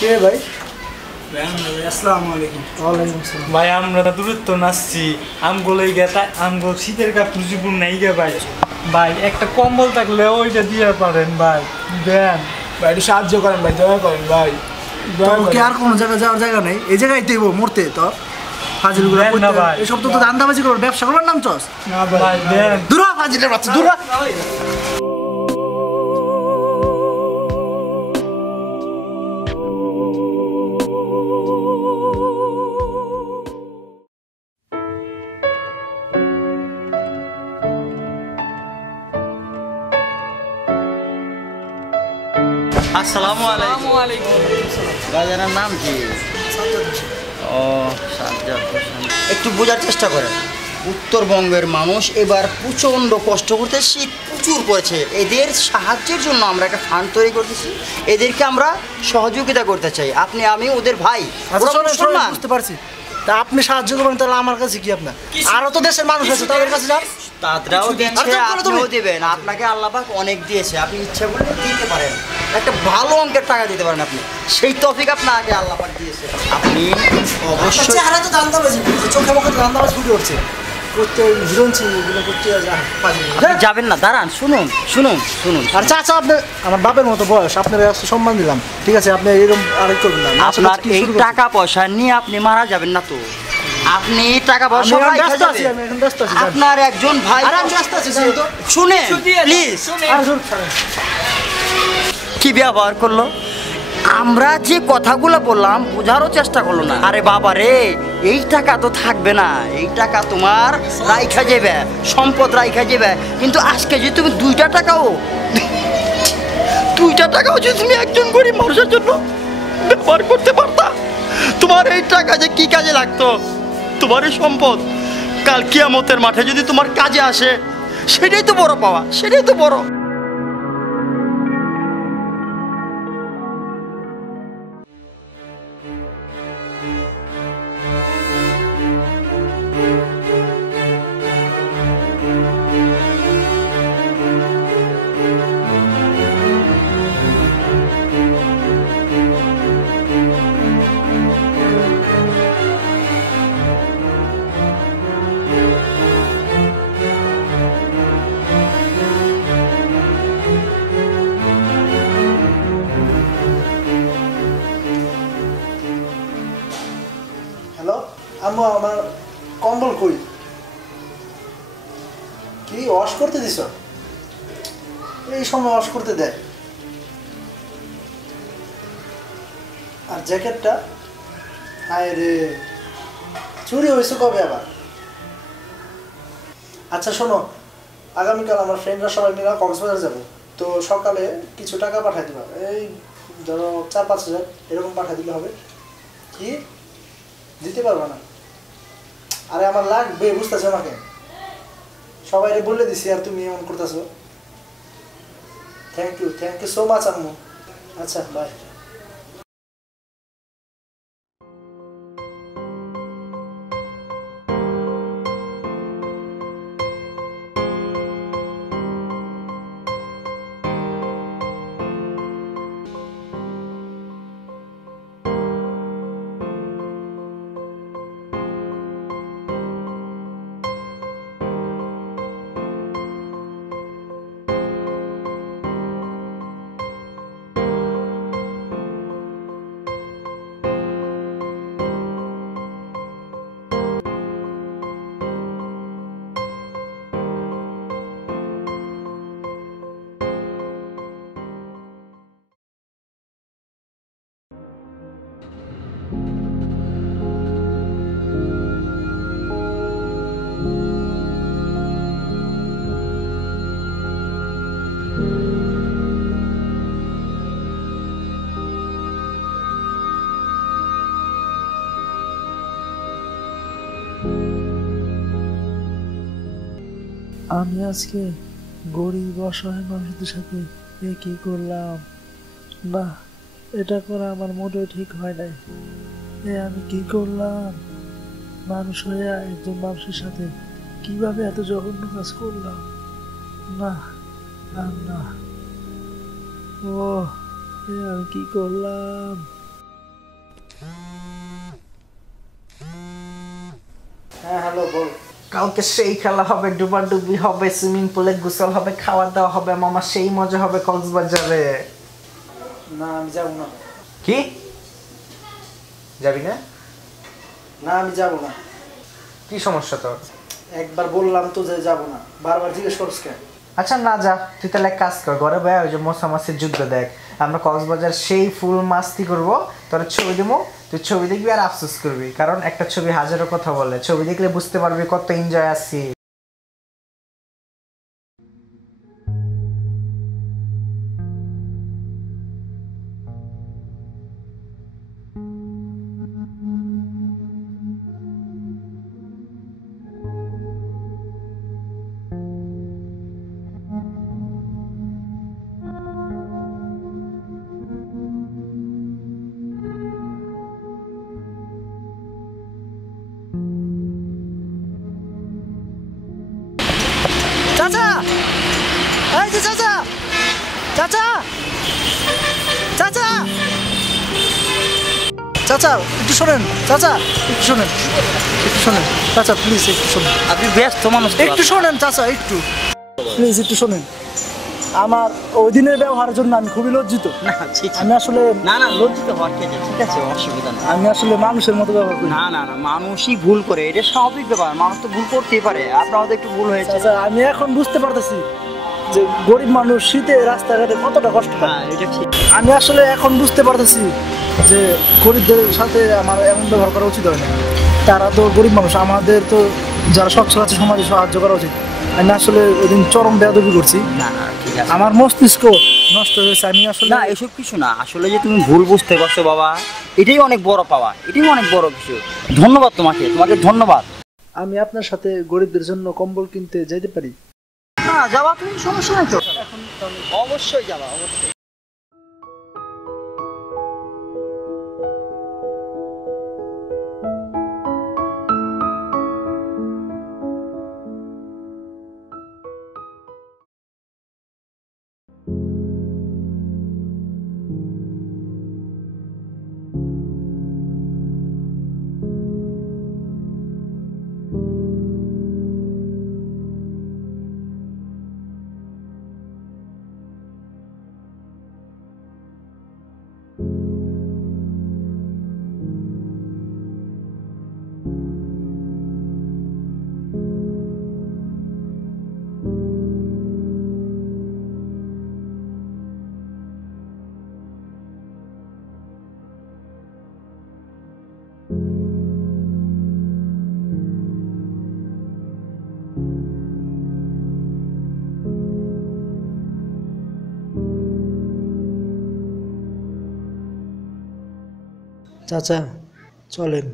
কে ভাই? আসসালামু আলাইকুম। ওয়ালাইকুম আসসালাম। ভাই আমরা দূরত্ব নাচছি আমগুলোই গেতা আমগো শীতের কাপ মুজিবুর নাই গে ভাই। ভাই একটা কম্বল থাকলে ওইটা দিয়ে পারেন ভাই, দেন ভাই একটু সাহায্য করেন ভাই, দয়া করেন ভাই। কি আর কোনো জায়গায় যাওয়ার জায়গা নেই? এই জায়গায় তুই মরতে তো ফাজিলগুলো দেন না ভাই। এসব তো দান্দাবাজি করবো, ব্যবসা করবার নাম চস। না ভাই ভাই দেন। দূর হ ফাজিলের বাচ্চা, দূর হ। আসসালামু আলাইকুম। বাজারের নাম কি? ও সাজ্জাদ হোসেন। একটু বোঝার চেষ্টা করেন, উত্তরবঙ্গের মানুষ এবার প্রচণ্ড কষ্ট করতে, শীত প্রচুর পড়েছে। এদের সাহায্যের জন্য আমরা একটা ফান্ড তৈরি করতেছি, এদেরকে আমরা সহযোগিতা করতে চাই। আপনি আমি ওদের ভাই। আচ্ছা শোনেন, বুঝতে পারছি। তা আপনি সাহায্য করবেন, তাহলে আমার কাছে কি আপনার? আরো তো দেশের মানুষ আছে, তাদের কাছে যান। তাদেরও দিচ্ছে, আপনিও দেবেন। আপনাকে আল্লাহ পাক অনেক দিয়েছে, আপনি ইচ্ছা করলে দিতে পারেন। একটা ভালো অঙ্কের টাকা দিতে পারেন আপনি, সেই তৌফিক আপনাকে আল্লাহ পাক দিয়েছে। আপনি অবশ্যই চেহারা তো দান্দাবাজি, চোখে মুখে দান্দাবাজি ফুটে উঠছে। করতে হিরোইন এগুলো করতে আপনি যাবেন না, দাঁড়ান, শুনুন শুনুন শুনুন। আর চাচা, আপনি আমার বাপের মতো বয়স, আপনার সম্মান দিলাম, ঠিক আছে? আপনি এরকম আরেক করবেন না। আপনার এই টাকা পয়সা নিয়ে আপনি মারা যাবেন না তো? আপনি টাকা পয়সা আপনার একজন ভাই। শুনে প্লিজ, কি ব্যবহার করলো? আমরা যে কথাগুলো বললাম বোঝারও চেষ্টা করলো না। আরে বাবা রে, এই টাকা তো থাকবে না, এই টাকা তোমার রাইখা যাবে, সম্পদ রাইখা যাবে। কিন্তু আজকে যদি তুমি দুইটা টাকাও যদি তুমি একজন গরিব মানুষের জন্য ব্যবহার করতে পারতা, তোমার এই টাকা যে কি কাজে লাগতো? তোমার এই সম্পদ কাল কিয়ামতের মাঠে যদি তোমার কাজে আসে, সেটাই তো বড় পাওয়া, সেটাই তো বড়। হ্যালো আম্মু, আমার কম্বল কই? কি ওয়াশ করতে দিছ? এই সময় ওয়াশ করতে দেয়? আর জ্যাকেটটা? হায় রে, চুরি হয়েছে কবে আবার? আচ্ছা শোনো, আগামীকাল আমার ফ্রেন্ডরা সবাই মিলে কক্সবাজার যাবো, তো সকালে কিছু টাকা পাঠাই দিবা। এই ধরো 4-5 হাজার এরকম পাঠাই দিলে হবে কি? দিতে পারবো না? আরে আমার লাগবে, বুঝতেছো আমাকে? সবাই বলে দিছি আর তুমি এমন করতেছো। থ্যাংক ইউ সো মাচ আম্মু। আচ্ছা বাই। আমি আজকে গরিব অসহায় মানুষদের সাথে কি করলাম? না, এটা করা আমার মোটেও ঠিক হয় নাই। আমি কি করলাম? মানুষ হয়ে একজন মানুষের সাথে কিভাবে এত জঘন্য কাজ করলাম? না আর না। ও আমি কি করলাম? হ্যাঁ হ্যালো বল। কালকে সেই খেলা হবে, ডুবাডুবি হবে, সুইমিং পুলে গোসল হবে, খাওয়া দাওয়া হবে, মামা সেই মজা হবে কক্সবাজারে। না আমি যাবো না। কি যাবি না? না আমি যাবো না। কি সমস্যা তোর? একবার বললাম তো যে যাবো না, বারবার জিজ্ঞেস করছ কেন? আচ্ছা না যা, তুই তাহলে এক কাজ কর, ঘরে বয় ওই যে মশা মাছির যুদ্ধ দেখ। আমরা কক্সবাজার সেই ফুল মাস্তি করবো, তোর ছবি দেবো, তুই ছবি দেখবি আর আফসোস করবি, কারণ একটা ছবি হাজারো কথা বলে, ছবি দেখলে বুঝতে পারবি কত এনজয় আসছি। চাচা, এই যে চাচা, চাচা, চাচা, চাচা একটু শোনেন, চাচা একটু শোনেন, একটু শোনেন চাচা প্লিজ একটু শোনেন। আপনি ব্যস্ত মানুষ তো। একটু শোনেন চাচা, একটু প্লিজ একটু শোনেন। আমার ওই দিনের ব্যবহারের জন্য আমি খুবই লজ্জিত। না ঠিক আমি আসলে না না লজ্জিত হওয়ার কি আছে? ঠিক আছে, অসুবিধা নেই। আমি আসলে মানুষের মতো ব্যবহার করি। না না না, মানুষই ভুল করে, এটা স্বাভাবিক ব্যাপার, মানুষ তো ভুল করতেই পারে, আপনার হয়তো একটু ভুল হয়েছে। চাচা আমি এখন বুঝতে পারতেছি যে গরিব মানুষ শীতে রাস্তাঘাটে কতটা কষ্ট পায়। হ্যাঁ এটা ঠিক। আমি আসলে এখন বুঝতে পারতেছি যে গরিবদের সাথে আমার এমন ব্যবহার করা উচিত হয় না। তারা তো গরিব মানুষ, আমাদের তো যারা সচ্ছল আছে সমাজে সাহায্য করা উচিত। আমি আসলে ওই দিন চরম বেয়াদবি করছি, না না ঠিক আছে। আমার মস্তিষ্ক নষ্ট হয়েছে। আমি আসলে না এসব কিছু না, আসলে যে তুমি ভুল বুঝতে পারছো বাবা, এটাই অনেক বড় পাওয়া, এটাই অনেক বড় কিছু। ধন্যবাদ তোমাকে, তোমাকে ধন্যবাদ। আমি আপনার সাথে গরিবদের জন্য কম্বল কিনতে যাইতে পারি? না যাওয়া, তুমি সমস্যা নাই তো। অবশ্যই যাবা, অবশ্যই। চাচা চলেন।